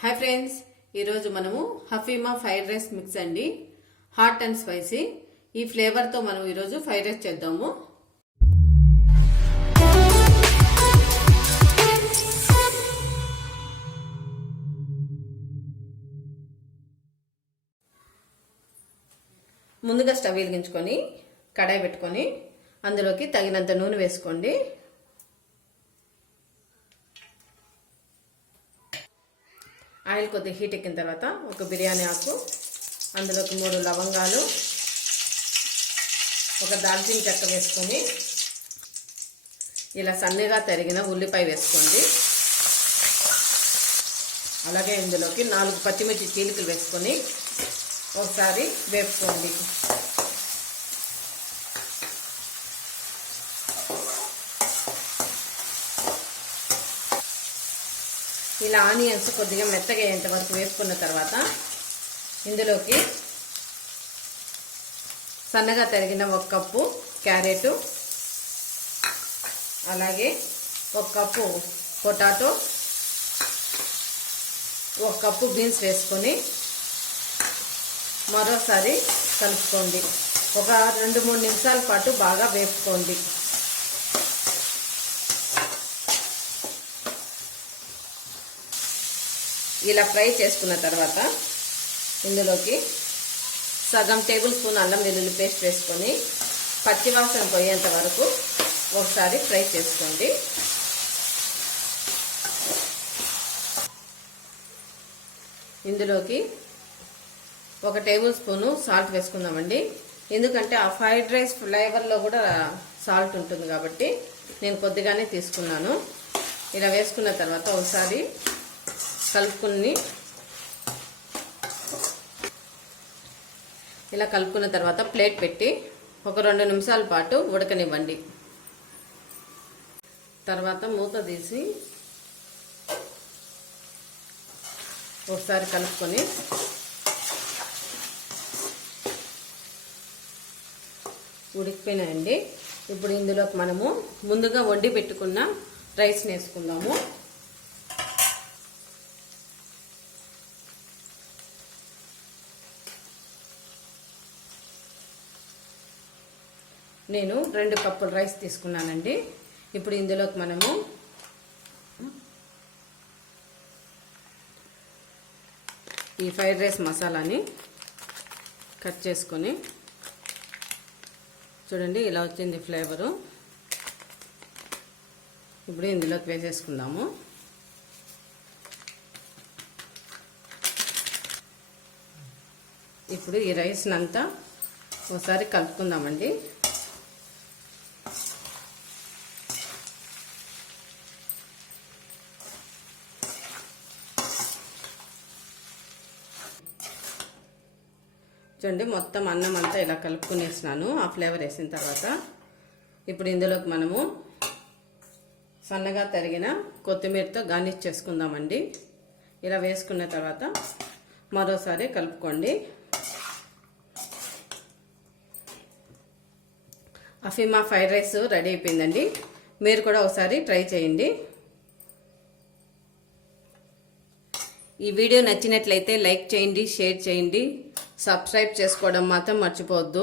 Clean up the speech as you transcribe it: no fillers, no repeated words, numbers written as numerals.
Hi friends, ఈరోజు మనము హఫీమా fried rice mix అండి. హాట్ అండ్ స్పైసీ ఈ ఫ్లేవర్తో మనం ఈరోజు ఫ్రైడ్ రైస్ చేద్దాము. ముందుగా స్టవ్ వెలిగించుకొని కడాయి పెట్టుకొని అందులోకి తగినంత నూనె వేసుకోండి. ఆయిల్ కొద్దిగా హీట్ ఎక్కిన తర్వాత ఒక బిర్యానీ ఆకు, అందులోకి 3 లవంగాలు, ఒక దాల్చిన చెక్క వేసుకొని ఇలా సన్నగా తరిగిన ఉల్లిపాయ వేసుకోండి. అలాగే ఇందులోకి 4 పచ్చిమిర్చి చీలికలు వేసుకొని ఒకసారి వేపుకోండి. ఇలా ఆనియన్స్ కొద్దిగా మెత్తగా అయ్యేంత వరకు వేసుకున్న తర్వాత ఇందులోకి సన్నగా తరిగిన 1 కప్పు క్యారెట్, అలాగే 1 కప్పు పొటాటో, 1 కప్పు బీన్స్ వేసుకొని మరోసారి కలుపుకోండి. ఒక 2-3 నిమిషాల పాటు బాగా వేపుకోండి. ఇలా ఫ్రై చేసుకున్న తర్వాత ఇందులోకి సగం టేబుల్ స్పూన్ అల్లం వెల్లుల్లి పేస్ట్ వేసుకొని పచ్చివాసన పోయేంత వరకు ఒకసారి ఫ్రై చేసుకోండి. ఇందులోకి 1 టేబుల్ స్పూను సాల్ట్ వేసుకుందామండి. ఎందుకంటే ఆ ఫ్రైడ్ రైస్ ఫ్లేవర్లో కూడా సాల్ట్ ఉంటుంది కాబట్టి నేను కొద్దిగానే తీసుకున్నాను. ఇలా వేసుకున్న తర్వాత ఒకసారి కలుపుకుని ఇలా కలుపుకున్న తర్వాత ప్లేట్ పెట్టి ఒక 2 నిమిషాల పాటు ఉడకనివ్వండి. తర్వాత మూత తీసి ఒకసారి కలుపుకొని ఉడికిపోయినాయండి. ఇప్పుడు ఇందులోకి మనము ముందుగా వండి పెట్టుకున్న రైస్ని వేసుకుందాము. నేను 2 కప్పుల రైస్ తీసుకున్నానండి. ఇప్పుడు ఇందులోకి మనము ఈ ఫ్రైడ్ రైస్ మసాలాని కట్ చేసుకొని చూడండి, ఇలా వచ్చింది ఫ్లేవరు. ఇప్పుడు ఇందులోకి వేసేసుకుందాము. ఇప్పుడు ఈ రైస్ని అంతా ఒకసారి కలుపుకుందామండి. చూడండి, మొత్తం అన్నం అంతా ఇలా కలుపుకునేసినాను ఆ ఫ్లేవర్ వేసిన తర్వాత. ఇప్పుడు ఇందులోకి మనము సన్నగా తరిగిన కొత్తిమీరతో గార్నిష్ చేసుకుందామండి. ఇలా వేసుకున్న తర్వాత మరోసారి కలుపుకోండి. హఫీమా ఫ్రైడ్ రైస్ రెడీ అయిపోయిందండి. మీరు కూడా ఒకసారి ట్రై చేయండి. ఈ వీడియో నచ్చినట్లయితే లైక్ చేయండి, షేర్ చేయండి, సబ్స్క్రైబ్ చేసుకోవడం మాత్రం మర్చిపోవద్దు.